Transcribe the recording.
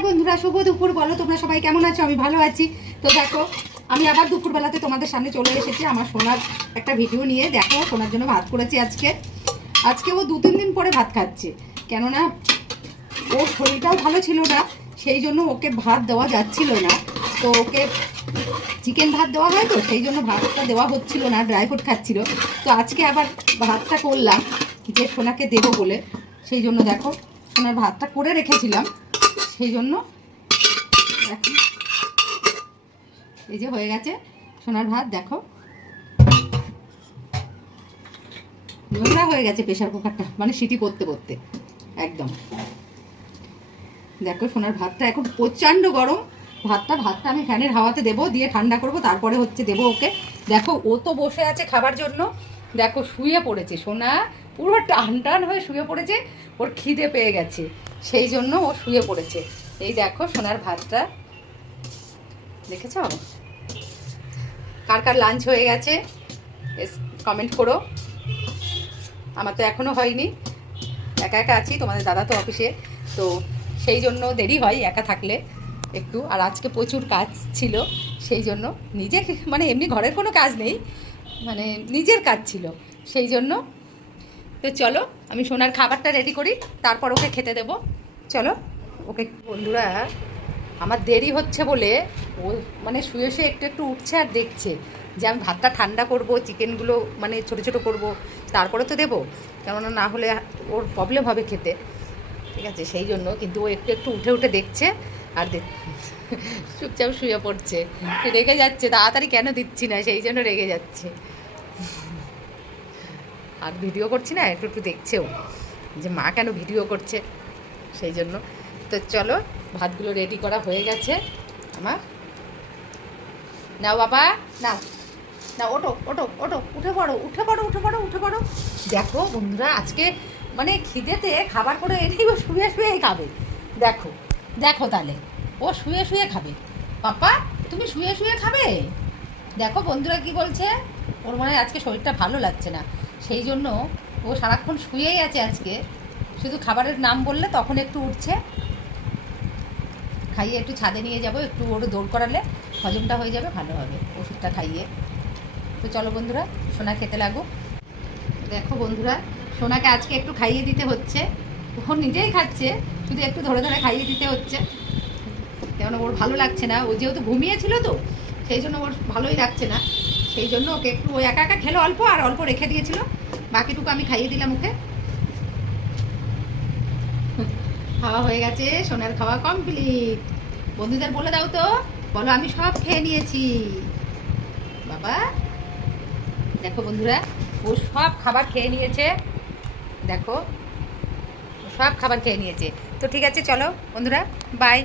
High বন্ধুরা, শুভ দুপুর। বলো তোমরা সবাই কেমন আছো? আমি ভালো আছি। তো দেখো, আমি আবার দুপুরবেলাতে তোমাদের সামনে চলে এসেছি আমার সোনার একটা ভিডিও নিয়ে। দেখো, সোনার জন্য ভাত করেছি আজকে। আজকে ও দু তিন দিন পরে ভাত খাচ্ছে। কেননা, ওর শরীরটাও ভালো ছিল না, সেই জন্য ওকে ভাত দেওয়া যাচ্ছিল না। তো ওকে চিকেন ভাত দেওয়া হয় তো, সেই জন্য ভাতটা দেওয়া হচ্ছিল না, ড্রাই ফ্রুট খাচ্ছিল। তো আজকে আবার ভাতটা করলাম, যে সোনাকে দেবো বলে। সেই জন্য দেখো, সোনার ভাতটা করে রেখেছিলাম। সেই জন্য এই যে হয়ে গেছে সোনার ভাত, দেখো। নোংরা হয়ে গেছে প্রেশার কুকারটা মানে সিটি করতে করতে, একদম। দেখো সোনার ভাতটা এখন প্রচণ্ড গরম। ভাতটা ভাতটা আমি ফ্যানের হাওয়াতে দেবো, দিয়ে ঠান্ডা করব, তারপরে হচ্ছে দেবো ওকে। দেখো ও তো বসে আছে খাবার জন্য। দেখো শুয়ে পড়েছে, সোনা। পুরো টান টান হয়ে শুয়ে পড়েছে, ওর খিদে পেয়ে গেছে। সেই জন্য ও শুয়ে পড়েছে। এই দেখো সোনার ভাতটা। দেখেছ? কার কার লাঞ্চ হয়ে গেছে? কমেন্ট করো। আমার তো এখনও হয়নি। একা একা আছি, তোমাদের দাদা তো অফিসে। তো সেই জন্য দেরি হয় একা থাকলে একটু। আর আজকে প্রচুর কাজ ছিল, সেই জন্য নিজে মানে এমনি ঘরের কোনো কাজ নেই। মানে নিজের কাজ ছিল, সেই জন্য। তো চলো, আমি সোনার খাবারটা রেডি করি, তারপর ওকে খেতে দেবো। চলো, ওকে বন্ধুরা, আমার দেরি হচ্ছে বলে ও মানে শুয়ে শুয়ে একটু একটু উঠছে আর দেখছে যে আমি ভাতটা ঠান্ডা করব, চিকেনগুলো মানে ছোট ছোট করব, তারপরে তো দেবো। কেননা না হলে ওর প্রবলেম হবে খেতে। ঠিক আছে, সেই জন্য কিন্তু ও একটু একটু উঠে উঠে দেখছে। আর চুপচাপ শুয়ে পড়ছে। রেগে যাচ্ছে, তাড়াতাড়ি কেন দিচ্ছি না? সেই জন্য রেগে যাচ্ছে। আর ভিডিও করছি না, একটু একটু দেখছেও। যে মা কেন ভিডিও করছে? সেই জন্য। তো চলো, ভাতগুলো রেডি করা হয়ে গেছে। আমার। নাও বাবা, নাও। না ওটো ওটো ওটো উঠে পড়ো উঠে পড়ো উঠে পড়ো উঠে পড়ো। দেখো বন্ধুরা, আজকে মানে খিদেতে খাবার করে এনেই শুয়ে শুয়েই খাবে। দেখো। দেখো তাহলে, ও শুয়ে শুয়ে খাবে। পাপা তুমি শুয়ে শুয়ে খাবে? দেখো বন্ধুরা কি বলছে, ওর মনে হয় আজকে শরীরটা ভালো লাগছে না। সেই জন্য ও সারাক্ষণ শুয়েই আছে আজকে। শুধু খাবারের নাম বললে তখন একটু উঠছে। খাইয়ে একটু ছাদে নিয়ে যাব, একটু ওর দৌড় করালে হজমটা হয়ে যাবে, ভালো হবে, ওষুধটা খাইয়ে। তো চলো বন্ধুরা, সোনা খেতে লাগুক। দেখো বন্ধুরা, সোনাকে আজকে একটু খাইয়ে দিতে হচ্ছে। ও নিজেই খাচ্ছে, শুধু একটু ধরে ধরে খাইয়ে দিতে হচ্ছে। কেন ওর ভালো লাগছে না, ও যেহেতু ঘুমিয়েছিল তো, সেই জন্য ওর ভালোই লাগছে না। সেই জন্য ওকে একটু, ও একা একা খেলো অল্প আর অল্প রেখে দিয়েছিল। বাকিটুকু আমি খাইয়ে দিলাম ওকে। খাওয়া হয়ে গেছে, সোনার খাওয়া কমপ্লিট। বন্ধুদের বলে দাও তো, বলো আমি সব খেয়ে নিয়েছি। বাবা, দেখো বন্ধুরা, ও সব খাবার খেয়ে নিয়েছে। দেখো সব খাবার খেয়ে নিয়েছে। তো ঠিক আছে চলো বন্ধুরা বাই